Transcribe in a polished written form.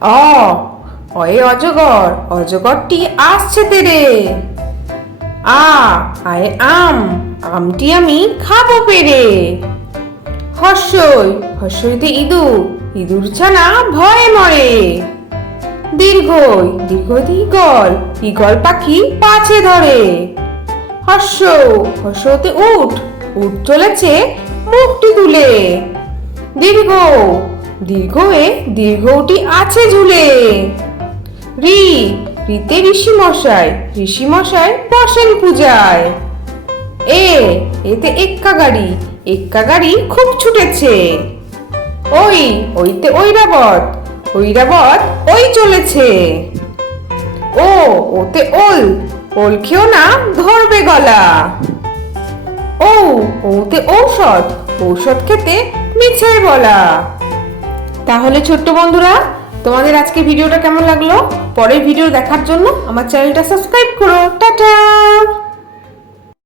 অ অয়ে অজগর, অজগরটি আসছে তেরে। আয়ে আম, আমটি আমি খাবো পেরে। হর্ষই, হর্ষইতে ইঁদুর, ইঁদুর ছানা ভয়ে মরে। দীর্ঘই, দীর্ঘইতে ঈগল, ঈগল পাখি পাছে ধরে। হর্ষ, হর্ষতে উট, উট চলেছে মুখটি তুলে। দীর্ঘ, দীর্ঘয়ে দীর্ঘটি আছে ঝুলে। ঋ, ঋতে ঋষি মশাই, ঋষি মশাই বসেন পূজায়। এতে এক্কা গাড়ি, এক্কা গাড়ি খুব ছুটেছে। ওইতে ঐরাবত, ঐরাবত ওই চলেছে। ওতে ওল, ওল খেও না ধরবে গলা। ওতে ঔষধ, ঔষধ খেতে মিছে বলা। তাহলে ছোট্ট বন্ধুরা, তোমাদের আজকে ভিডিওটা কেমন লাগলো? পরের ভিডিও দেখার জন্য আমার চ্যানেলটা সাবস্ক্রাইব করো।